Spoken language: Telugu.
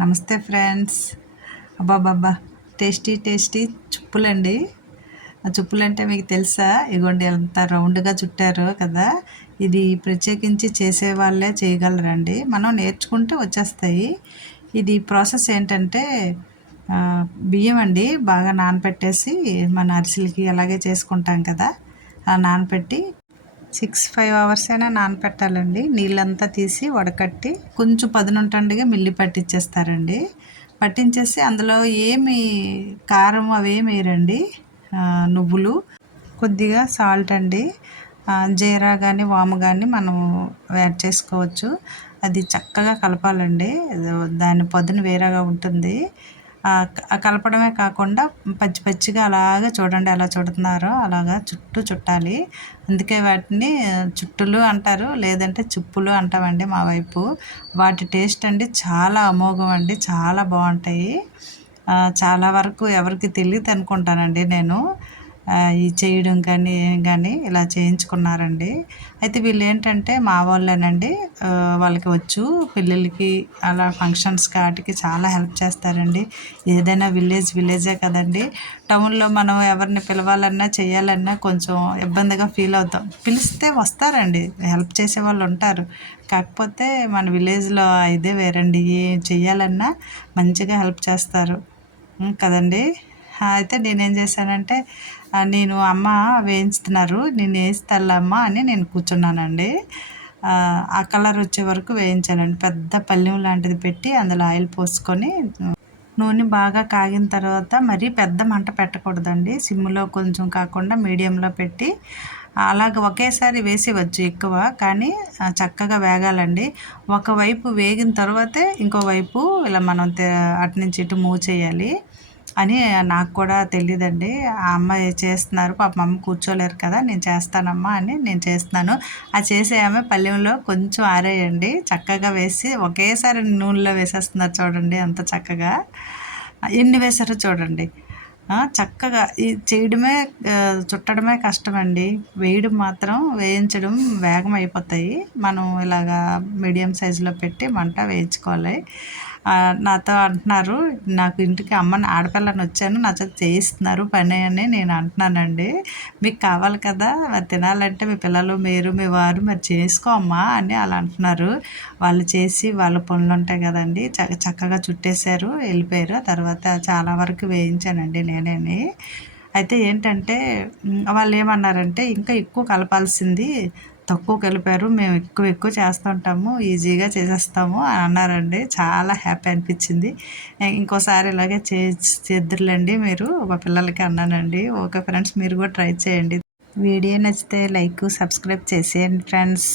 నమస్తే ఫ్రెండ్స్. అబ్బాబాబ్బా టేస్టీ టేస్టీ చుప్పులండి. ఆ చుప్పులు అంటే మీకు తెలుసా? ఇగోండి అంత రౌండ్గా చుట్టారు కదా. ఇది ప్రత్యేకించి చేసే వాళ్ళే చేయగలరండి. మనం నేర్చుకుంటే వచ్చేస్తాయి. ఇది ప్రాసెస్ ఏంటంటే బియ్యం అండి. బాగా నానపెట్టేసి మన అరిసెలకి అలాగే చేసుకుంటాం కదా. ఆ నానపెట్టి సిక్స్ ఫైవ్ అవర్స్ అయినా నానపెట్టాలండి. నీళ్ళంతా తీసి వడకట్టి కొంచెం పదునుంటండిగా మిల్లి పట్టించేస్తారండి. పట్టించేసి అందులో ఏమి కారం అవేమి వేయరండి. నువ్వులు కొద్దిగా సాల్ట్ అండి. జీరా కానీ వాము కానీ మనం యాడ్ చేసుకోవచ్చు. అది చక్కగా కలపాలండి. దాని పొద్దున వేరేగా ఉంటుంది. కలపడమే కాకుండా పచ్చి పచ్చిగా అలాగా చూడండి ఎలా చుడుతున్నారో అలాగా చుట్టూ చుట్టాలి. అందుకే వాటిని చుట్టులు అంటారు లేదంటే చుప్పులు అంటామండి మా వైపు. వాటి టేస్ట్ అండి చాలా అమోఘం అండి చాలా బాగుంటాయి. చాలా వరకు ఎవరికి తెలియదు అనుకుంటానండి నేను. ఈ చేయడం కానీ ఏం కానీ ఇలా చేయించుకున్నారండి. అయితే వీళ్ళు ఏంటంటే మా వాళ్ళేనండి వాళ్ళకి వచ్చు పిల్లలకి అలా ఫంక్షన్స్ కాటికి చాలా హెల్ప్ చేస్తారండి. ఏదైనా విలేజ్ విలేజే కదండి. టౌన్లో మనం ఎవరిని పిలవాలన్నా చేయాలన్నా కొంచెం ఇబ్బందిగా ఫీల్ అవుతాం. పిలిస్తే వస్తారండి హెల్ప్ చేసే వాళ్ళు ఉంటారు. కాకపోతే మన విలేజ్లో ఇదే వేరండి. ఏం చేయాలన్నా మంచిగా హెల్ప్ చేస్తారు. కదండి? అయితే నేనేం చేశానంటే నేను అమ్మ వేయించుతున్నారు నేను వేస్తాళ్ళమ్మ అని నేను కూర్చున్నానండి. ఆ కలర్ వచ్చే వరకు వేయించానండి. పెద్ద పల్లెం లాంటిది పెట్టి అందులో ఆయిల్ పోసుకొని నూనె బాగా కాగిన తర్వాత మరీ పెద్ద మంట పెట్టకూడదండి. సిమ్లో కొంచెం కాకుండా మీడియంలో పెట్టి అలాగ ఒకేసారి వేసేవచ్చు ఎక్కువ కానీ చక్కగా వేగాలండి. ఒకవైపు వేగిన తర్వాతే ఇంకోవైపు ఇలా మనం అటు నుంచి ఇటు మూవ్ చేయాలి. అని నాకు కూడా తెలియదండి ఆ అమ్మాయి చేస్తున్నారు పాప అమ్మ కూర్చోలేరు కదా నేను చేస్తానమ్మా అని నేను చేస్తున్నాను. ఆ చేసే ఆమె పల్లెంలో కొంచెం ఆరేయండి. చక్కగా వేసి ఒకేసారి నూనెలో వేసేస్తున్నారు చూడండి అంత చక్కగా. ఎన్ని వేసారో చూడండి. చక్కగా ఈ చేయడమే చుట్టడమే కష్టమండి. వేయడం మాత్రం వేయించడం వేగం అయిపోతాయి. మనం ఇలాగా మీడియం సైజులో పెట్టి మంట వేయించుకోవాలి. నాతో అంటున్నారు నాకు ఇంటికి అమ్మని ఆడపిల్లని వచ్చాను నా చేత చేయిస్తున్నారు పని అని నేను అంటున్నానండి. మీకు కావాలి కదా మరి తినాలంటే మీ పిల్లలు మీరు మీ వారు మరి చేసుకో అమ్మా అని అలా అంటున్నారు. వాళ్ళు చేసి వాళ్ళ పనులు ఉంటాయి కదండి చక్క చక్కగా చుట్టేశారు వెళ్ళిపోయారు. తర్వాత చాలా వరకు వేయించానండి నేనేని. అయితే ఏంటంటే వాళ్ళు ఏమన్నారంటే ఇంకా ఎక్కువ కలపాల్సింది తక్కువ కలిపారు. మేము ఎక్కువ ఎక్కువ చేస్తుంటాము ఈజీగా చేసేస్తాము అని అన్నారండి. చాలా హ్యాపీ అనిపించింది. ఇంకోసారి ఇలాగే చే చేద్దరులేండి మీరు. మా పిల్లలకి అన్నానండి. ఓకే ఫ్రెండ్స్ మీరు కూడా ట్రై చేయండి. వీడియో నచ్చితే లైక్ సబ్స్క్రైబ్ చేసేయండి ఫ్రెండ్స్.